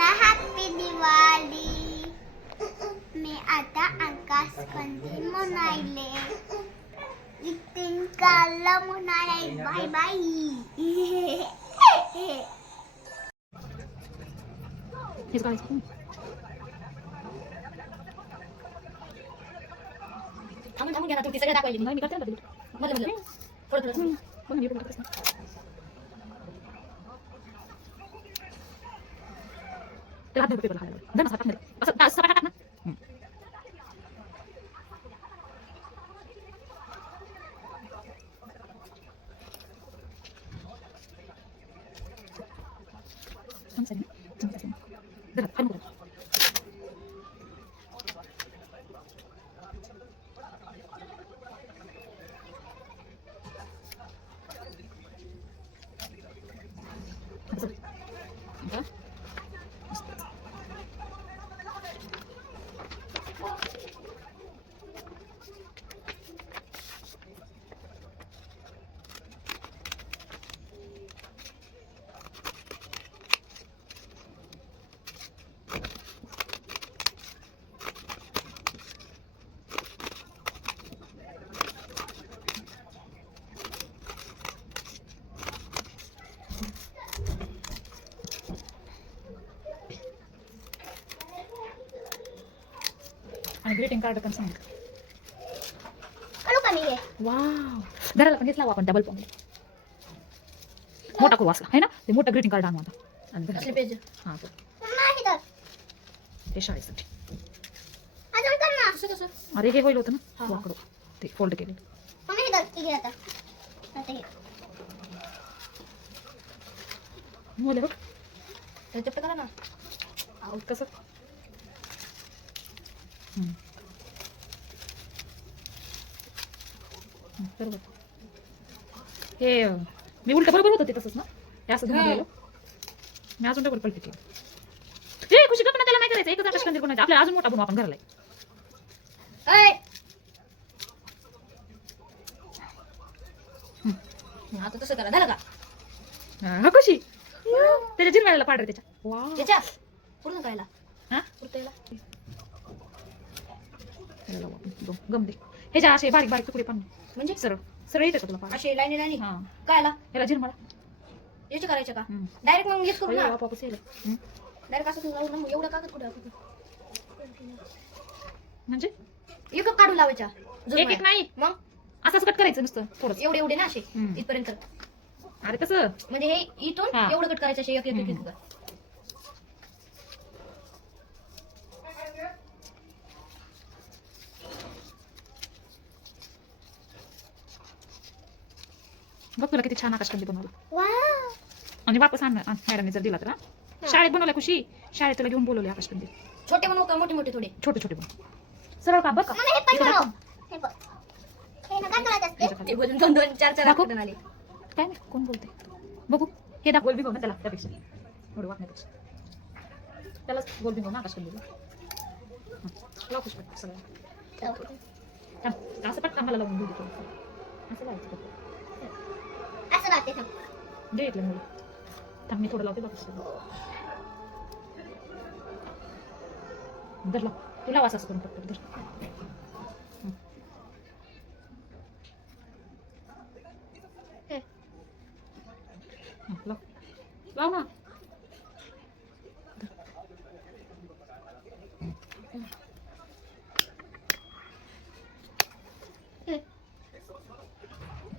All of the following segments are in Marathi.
सगळ्यांना हॅपी दिवाळी. मी आता आकाशकंदील म्हणायले, ग्रीटिंग कार्ड म्हणायले. Bye bye. हेच काढायचं. थांबून घ्या ना, तुम्ही सगळं दाखवायचे. नाही मी करते ना मध्ये थोडं थोडं बघ मी करतेस ना. त्याला हात पेपर घालायला दे ना, हात मध्ये असं असं टाक ना. आणि ग्रीटिंग कार्ड पण सांग. काढू का मी हे? वाव, घराला पण हेच लावू आपण डबल पॉइंट. मोठा करू असला है ना, ते मोठं ग्रीटिंग कार्ड आणू आता. आणि असले पेज हां नाही तर. ते शाळेसाठी. अजून कर ना. कसं कसं अरे हे होईल होतं ना हा. वाकडं ते फोल्ड केले. मम्मी हे धर, घे आता. आता घे. मोले बघ ते चपट करा ना. आऊट कसं. बरोबर. हे मी उलट बरोबर होतं ते तसंच ना, हे असं धरून गेलो मी अजून डबल पलटी केली. हे खुशी का पण त्याला नाही करायचं, एकच आकाश कंदील बनायचं आपल्याला, अजून मोठा बनवू आपण घराला. ऐ आता तसं करा झालं का? हा खुशी त्याच्या जिरवायला पाडर त्याच्या. वाव त्याच्या पूर्ण करायला हा पुरतं याला. त्याला लावू आपण दोन गमते. ह्याच्या असे बारीक बारीक तुकडे पण म्हणजे सरळ सरळ येते का तुला पाड? असे लाईनी लाईनी हा काय आला ह्याला जिरमाळा. याचे करायचे का हम्म. डायरेक्ट मग हेच करू ना. वापस येईल. डायरेक्ट असं लावू ना. एवढं कागद कुठे आपण म्हणजे एक काढून लावायच्या एक एक नाही, मग असंच कट करायचं नुसतं थोडं. एवढे एवढे ना असे हम्म. इथपर्यंत. अरे तसं म्हणजे हे इथून हा. एवढं कट करायचं असे एक एक एक एक. बघ तुला किती छान आकाशकंदील बनवलं. वाव. आणि वापस आण मॅडमने जर दिला तर. हा शाळेत बनवल्या खुशी, शाळेत तुला घेऊन बोलवले आकाशकंदील. छोटे बनवू का मोठे मोठे थोडे? छोटे छोटे बनव. सरळ का बघ का मम्मी हे पण इथं बनव. दाखव. हे बघ. हे ना काय करायचं असते? ह्याच्या खाली. एक वजन दोन दोन चार चार दाखव. आकडे आले. काय नाही कोण बोलते बघू. हे दाखव गोल ना त्याला, त्यापेक्षा थोडं वाटण्यापेक्षा त्यालाच गोल बिंगव ना आकाशकंदील. लाव खुश पट सगळं. थांब असं पटकन मला लावून देऊ. असं लावायचं फक्त. असं राहते थांब. दे इथलं मुलं. थांब मी थोडं लावते बाकी धर लाव. तू लाव असं करून पटकन धर. लाव लाव ना.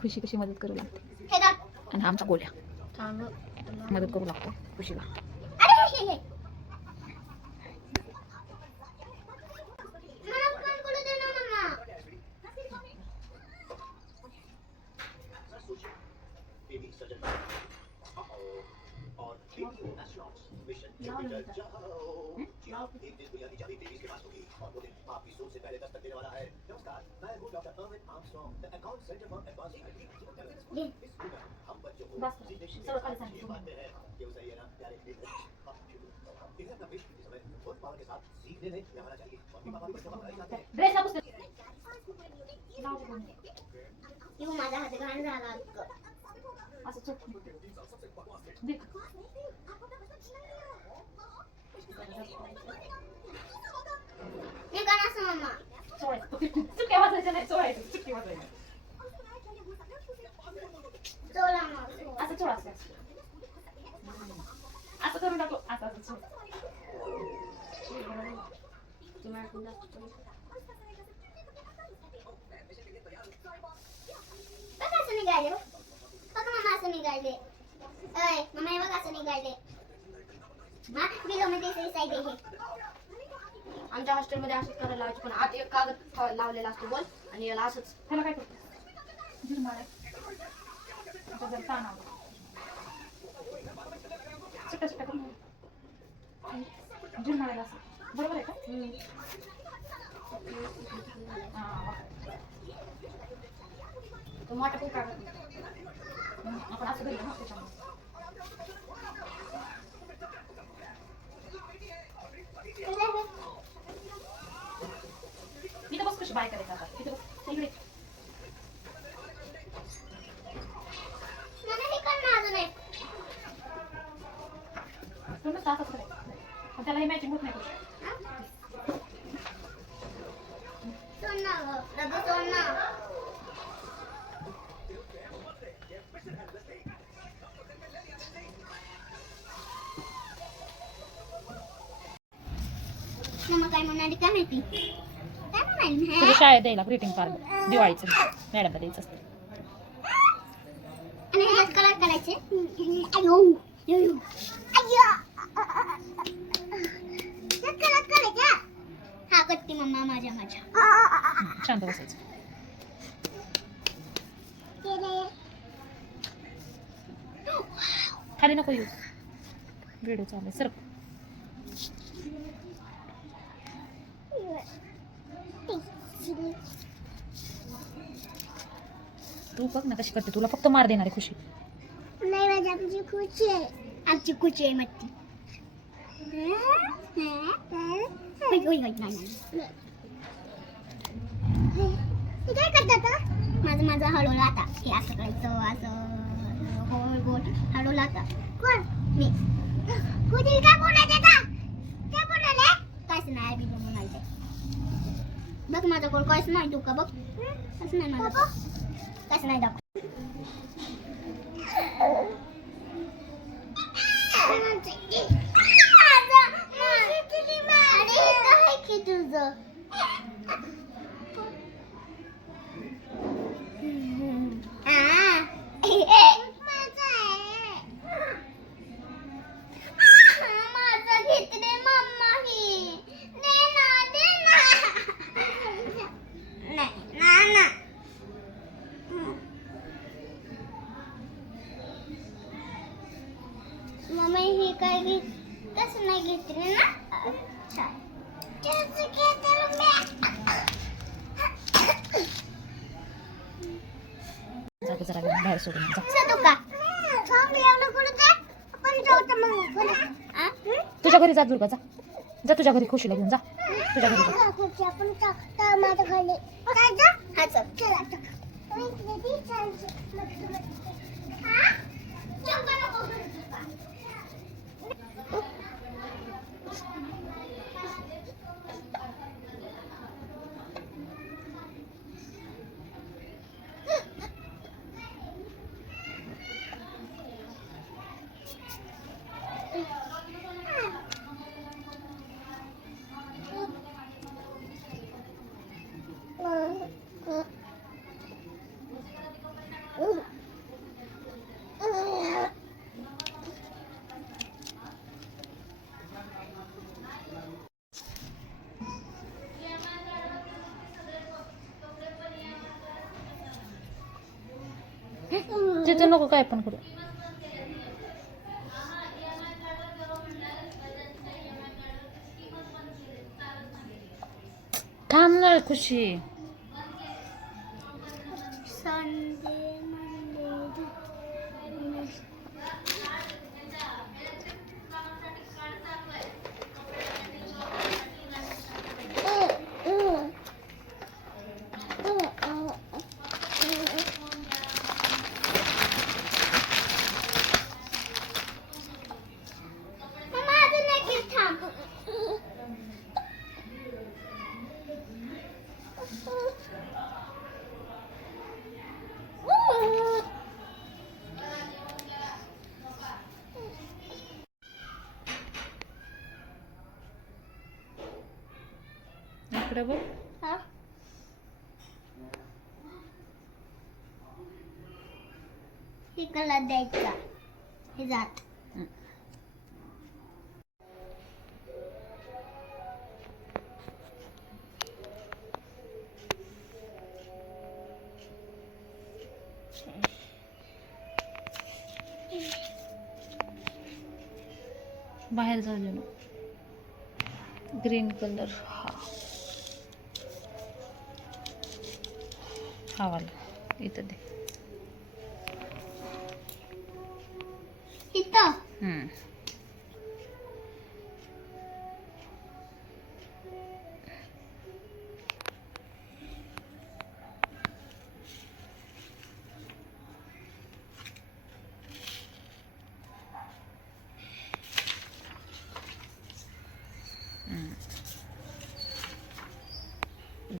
खुशी कशी मदत करू लागते हे धर. आणि आमच्या गोल्या थांब. मदत करू लागतो खुशीला. अरे हे. मला पण करू दे ना मम्मा. ड्रेस ला पुस्तक. इहो माझा हात घाण झाला. असं चोख. मी का नसं मम्मा चोळायचं. चुटक्या वाजवायच्या नाही, चोळायचं. चुटकी वाजवायची. चोला मग असं चोळा असं. असं करून टाकू. असं असं चोळ. बघ असं निघाले बघ मम्मा असं निघाले अय मम्मा हे बघ असं निघाले हा बिलो मध्ये साईड आहे आमच्या हॉस्टेलमध्ये असंच करायला लावायचं, पण आत एक कागद लावलेला असतो बोल, आणि याला असंच त्याला काय करतो? झिरमाळ आहे. आता जर ताण आला. सुट्टा सुट्टा करून झिरमाळायला असं. बरोबर आहे का? हां. तो मोठा खूप कागद. आपण असं धरलं ना त्याच्यामुळे. इथं बस कशी बाय करायचं आता. इथं बस. इकडे. मला हे करणार अजून एक तू नुसतं असंच करायचं. पण त्याला हे मॅचिंग होत नाही करू. सोना गं सोना मम्मा काय म्हणाली काय माहिती काय म्हणाली तुझ्या शाळेत द्यायला ग्रीटिंग कार्ड दिवाळीचं मॅडमला द्यायचं असतं. आणि ह्याच्यात कलर करायचे अयो अयो अय्या ह्याच्यात कलर करायचे हा करते मम्मा माझ्या शांत बसायचं. खाली नको येऊ. व्हिडिओ चालू आहे. सर तू बघ ना कशी करते. तुला फक्त मार देणार आहे खुशी. नाही माझी आमची खुशी आहे आमची खुशी आहे मत्ती काय करतात माझं माझं हळवलं आता हे असं करायचं असं गोल गोल हळवलं आता कोण मी खुशी काय बोलायचं काय बोलायला काहीच नाही बी म्हणायचं बघ माझं कोण काहीच नाही तू का बघ असं नाही माझं काहीच नाही दाखव मम्मी हे काय घेत कसं नाही घेतले ना अच्छा कसं घेतलं जाऊ जरा बाहेर सोडून जा. सदू का थांब एवढं कुठं जा आपण जाऊ तर मग तुझ्या घरी जा दुर्गा. जा जा तुझ्या घरी खुशीला घेऊन जा. तुझ्या घरी जा. खुशी आपण तर माझ्या घरी काय जा हा चल चल आता हा चंपा नको तिथे नको काय पण करू. थांब ना खुशी. संडे मंडे मम्मा अजून एक थांब इकडे बघ. हा हे कलर द्यायचा हे जात बाहेर जाऊ दे ना. ग्रीन कलर हा वाला इथं दे. इथं हम्म.